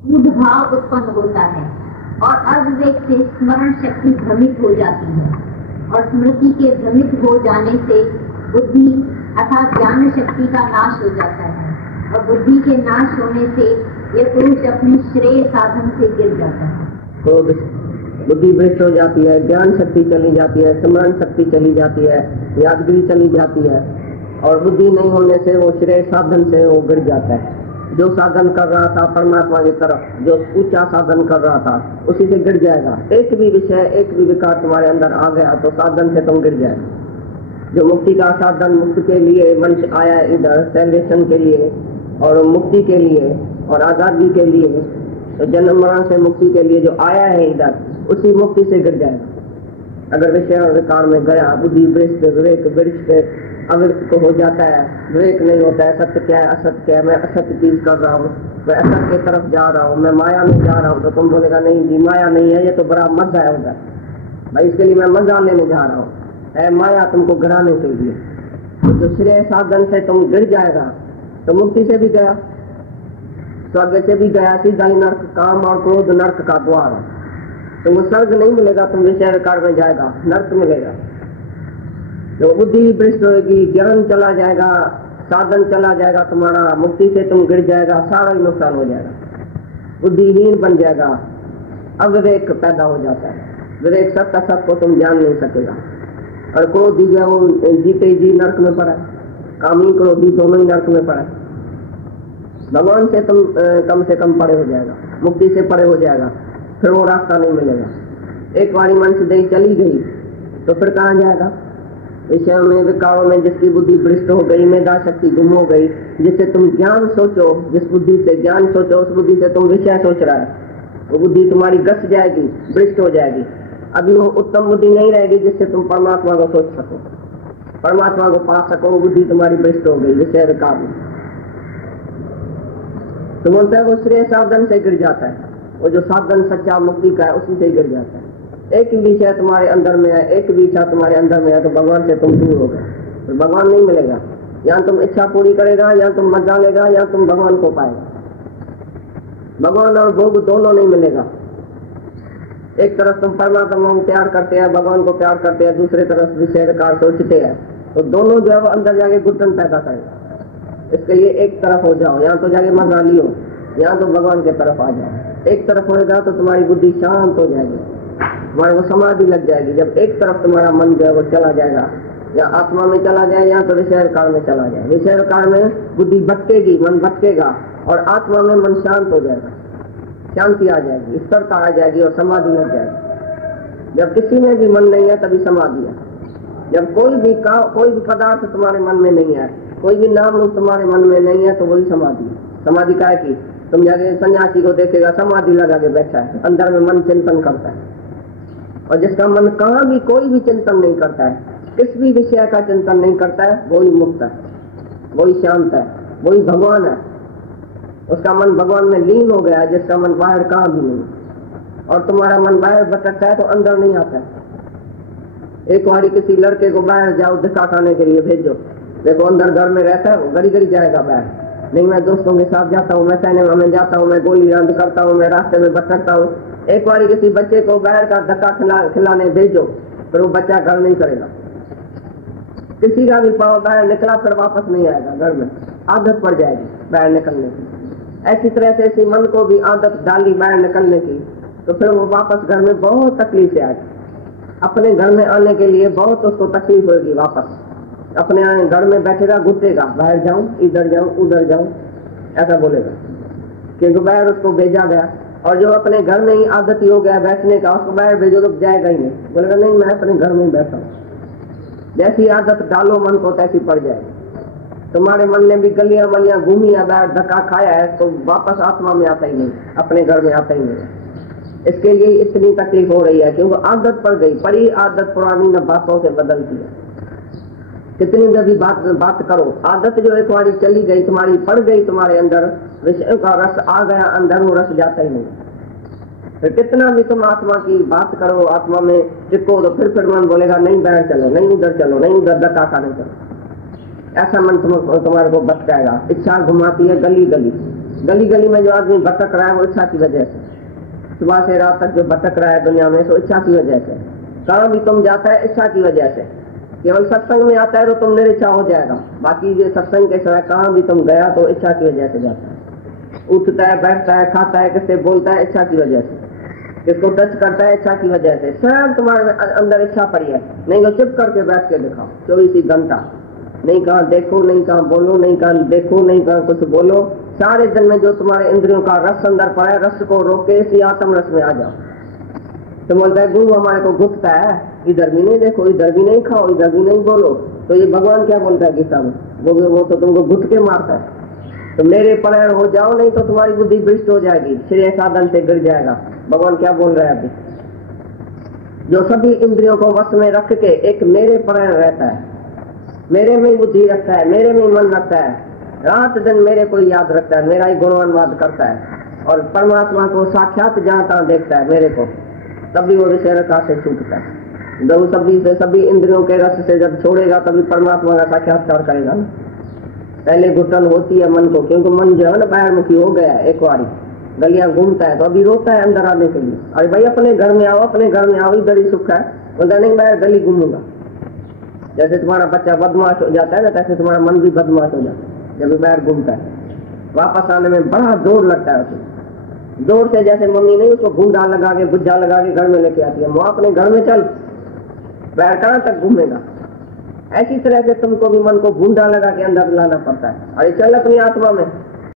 मूढ़ भाव उत्पन्न होता है और अविवेक से स्मरण शक्ति भ्रमित हो जाती है और स्मृति के भ्रमित हो जाने से बुद्धि अर्थात ज्ञान शक्ति का नाश हो जाता है और बुद्धि के नाश होने से यह पुरुष अपने श्रेय साधन से गिर जाता है। तो बुद्धि भ्रष्ट हो जाती है, ज्ञान शक्ति चली जाती है, स्मरण शक्ति चली जाती है, यादगिरी चली जाती है और बुद्धि नहीं होने से वो श्रेय साधन से वो गिर जाता है। जो साधन कर रहा था परमात्मा की तरफ, जो ऊंचा साधन कर रहा था उसी से गिर जाएगा। एक भी विषय, एक भी विकार तुम्हारे अंदर आ गया तो साधन से तुम गिर जाएगा। जो मुक्ति का साधन, मुक्ति के लिए मनुष्य आया इधर सेलिब्रेशन के लिए और मुक्ति के लिए और आजादी के लिए, तो जन्म मरण से मुक्ति के लिए जो आया है इधर, उसी मुक्ति से गिर जाएगा। अगर विषय और विकार में गया, बुद्धि भ्रष्ट विवेक अविवेक को हो जाता है, विवेक नहीं होता है, सत्य क्या है असत्य क्या है, मैं असत्य चीज कर रहा हूँ, मैं असत्य की तरफ जा रहा हूँ, मैं माया में जा रहा हूँ, तो तुम बोलेगा नहीं जी माया नहीं है, ये तो बड़ा मजा है उधर भाई, इसके लिए मैं मजा लेने जा रहा हूँ। है माया तुमको गिराने के लिए। तो श्रेय साधन से तुम गिर जाएगा तो मुक्ति से भी गया, स्वर्ग से भी गया, सीधा ही नर्क, काम और क्रोध नर्क का द्वार है। तुमको स्वर्ग नहीं मिलेगा, तुम विषय विकार में जाएगा, नर्क मिलेगा। तो बुद्धि भ्रष्ट होगी, ज्ञान चला जाएगा, साधन चला जाएगा तुम्हारा, मुक्ति से तुम गिर जाएगा, सारा ही नुकसान हो जाएगा, बुद्धिहीन बन जाएगा, अविवेक पैदा हो जाता है। विवेक सत्य सत्य को तुम जान नहीं सकेगा और क्रोधी जो वो जीते जी नर्क में पड़ा, कामी क्रोधी दोनों ही नर्क में पड़ा। भगवान से तुम कम से कम परे हो जाएगा, मुक्ति से परे हो जाएगा, फिर वो रास्ता नहीं मिलेगा। एक बारी मन से दही चली गई तो फिर कहाँ जाएगा? विषयों में विकारों में जिसकी बुद्धि भ्रष्ट हो गई, मेधा शक्ति गुम हो गई, जिससे तुम ज्ञान सोचो, जिस बुद्धि से ज्ञान सोचो उस बुद्धि से तुम विषय सोच रहा है, वो बुद्धि तुम्हारी घस जाएगी, भ्रष्ट हो जाएगी। अभी वो उत्तम बुद्धि नहीं रहेगी जिससे तुम परमात्मा को सोच सको, परमात्मा को पा सको, वो बुद्धि तुम्हारी भ्रष्ट हो गई विषय विकार में। तो बोलते हैं वो श्रेय साधन से गिर जाता है, वो जो साधन सच्चा मुक्ति का है उसी से गिर जाता है। एक भी विषय तुम्हारे अंदर में है, एक भी इच्छा तुम्हारे अंदर में है तो भगवान से तुम दूर हो गए, तो भगवान नहीं मिलेगा। या तुम इच्छा पूरी करेगा, या तुम मजा लेगा, या तुम भगवान को पाएगा। भगवान और भोग दोनों नहीं मिलेगा। एक तरफ तुम परमात्मा को प्यार करते हैं, भगवान को प्यार करते हैं, दूसरे तरफ विषय विकार सोचते हैं, तो दोनों जो है वो अंदर जाके घुटन पैदा करेगा। इसके लिए एक तरफ हो जाओ, या तो जाके मजा लियो, या तो भगवान के तरफ आ जाओ। एक तरफ होगा तो तुम्हारी बुद्धि शांत हो जाएगी, तुम्हारे वो समाधि लग जाएगी। जब एक तरफ तुम्हारा मन जो है वो चला जाएगा, या आत्मा में चला जाए या तो विषय विकार में चला जाए। विषय विकार में बुद्धि भटकेगी, मन भटकेगा, और आत्मा में मन शांत हो जाएगा, शांति आ जाएगी, स्थिरता आ जाएगी और समाधि लग जाएगी। जब किसी में भी मन नहीं है तभी समाधि है। जब कोई भी पदार्थ तुम्हारे मन में नहीं है, कोई भी नाम रूप तुम्हारे मन में नहीं है, तो वही समाधि है। समाधि का है कि तुम जाके सन्यासी को देखेगा समाधि लगा के बैठा है, अंदर में मन चिंतन करता है, और जिसका मन कहाँ भी कोई भी चिंतन नहीं करता है, किस भी विषय का चिंतन नहीं करता है, वही मुक्त है, वही शांत है, वही भगवान है। उसका मन भगवान में लीन हो गया, जिसका मन बाहर कहाँ भी नहीं। और तुम्हारा मन बाहर भटकता है तो अंदर नहीं आता है। एक बारी किसी लड़के को बाहर जाओ धक्का खाने के लिए भेजो, देखो अंदर घर में रहता है, वो घड़ी घड़ी जाएगा बाहर। नहीं मैं दोस्तों के साथ जाता हूँ, मैं सिनेमा में जाता हूँ, मैं गोली रंद करता हूँ, मैं रास्ते में भटकता हूँ। एक बारी किसी बच्चे को बाहर का धक्का खिलाने भेजो, फिर वो बच्चा घर नहीं करेगा। किसी का भी पाँव बाहर निकला फिर वापस नहीं आएगा घर में, आदत पड़ जाएगी बाहर निकलने की। ऐसी तरह से इसी मन को भी आदत डाली बाहर निकलने की, तो फिर वो वापस घर में बहुत तकलीफ से आएगी। अपने घर में आने के लिए बहुत उसको तकलीफ होगी, वापस अपने घर में बैठेगा, घुटेगा, बाहर जाऊं, इधर जाऊं, उधर जाऊं, ऐसा बोलेगा, क्योंकि बाहर उसको भेजा गया। और जो अपने घर में ही आदत ही हो गया बैठने का, उसको बाहर भेजो तो जाएगा ही नहीं, बोलेगा नहीं मैं अपने घर में ही बैठा हूँ। जैसी आदत डालो मन को तैसी पड़ जाएगी। तुम्हारे मन ने भी गलियां मलियां घूमी है, बाहर धक्का खाया है, तो वापस आत्मा में आता ही नहीं, अपने घर में आता ही नहीं। इसके लिए इतनी तकलीफ हो रही है क्योंकि आदत पड़ गई, पड़ी आदत पुरानी न बातों से बदलती है। कितनी भी बात करो, आदत जो एक बारी चली गई तुम्हारी, पड़ गई तुम्हारे अंदर, विषय का रस आ गया अंदर, वो रस जाता ही नहीं। फिर कितना भी तुम आत्मा की बात करो, आत्मा में टिको, तो फिर मन बोलेगा नहीं बाहर चलो, नहीं उधर चलो, नहीं उधर धक्का खाने चलो। ऐसा मन तुम्हारे को भटकाएगा। इच्छा घुमाती है गली गली, गली गली में जो आदमी भटक रहा है वो इच्छा की वजह से, सुबह से रात तक जो भटक रहा है दुनिया में, सो इच्छा की वजह से। कहाँ भी तुम जाता है इच्छा की वजह से। केवल सत्संग में आता है तो तुम निरीच्छा हो जाएगा, बाकी ये सत्संग के समय कहाँ भी तुम गया तो इच्छा की वजह से जाता है। उठता है, बैठता है, खाता है, किससे बोलता है, इच्छा की वजह से। किसको टच करता है, इच्छा की वजह से। सब तुम्हारे अंदर इच्छा पड़ी है। नहीं तो चुप करके बैठ के दिखाओ 24 घंटा, नहीं कहाँ देखो, नहीं कहाँ बोलो, नहीं कहाँ देखो, नहीं कहाँ कुछ बोलो। सारे दिन में जो तुम्हारे इंद्रियों का रस अंदर पड़ा है, रस को रोके इसी आत्म रस में आ जाओ। तो बोलता है गुरु हमारे को गुप्ता है, इधर भी नहीं देखो, इधर भी नहीं खाओ, इधर भी नहीं बोलो। तो ये भगवान क्या बोलता है गीता में, वो तो तुमको घुट के मारता है। तो मेरे परायण हो जाओ, नहीं तो तुम्हारी बुद्धि भ्रष्ट हो जाएगी, श्रेय साधन से गिर जाएगा। भगवान क्या बोल रहा है अभी, जो सभी इंद्रियों को वश में रख के एक मेरे परायण रहता है, मेरे में बुद्धि रखता है, मेरे में मन रखता है, रात दिन मेरे को याद रखता है, मेरा ही गुणवानवाद करता है और परमात्मा को साक्षात जहाँ तहाँ देखता है मेरे को, तभी वो विषय रखा से छूटता है। जब सभी इंद्रियों के रस से जब छोड़ेगा तभी परमात्मा का साक्षात्कार करेगा ना। पहले घुटन होती है मन को, क्योंकि मन जो है ना बाहरमुखी हो गया है, एक बारी गलियां घूमता है तो अभी रोता है अंदर आने के लिए। अरे भाई अपने घर में आओ, अपने घर में आओ, इधर ही सुख है। बोलता नहीं मैं गली घूमूंगा। जैसे तुम्हारा बच्चा बदमाश हो जाता है ना, तैसे तुम्हारा मन भी बदमाश हो जाता है जब बाहर घूमता है। वापस आने में बड़ा जोर लगता है उसे, जोर से। जैसे मम्मी नहीं उसको गुंडा लगा के गुज्जा लगा के घर में लेके आती है, वो अपने घर में चल, बाहर कहाँ तक घूमेगा। ऐसी तरह से तुमको भी मन को गुंडा लगा के अंदर लाना पड़ता है। अरे चल अपनी आत्मा में,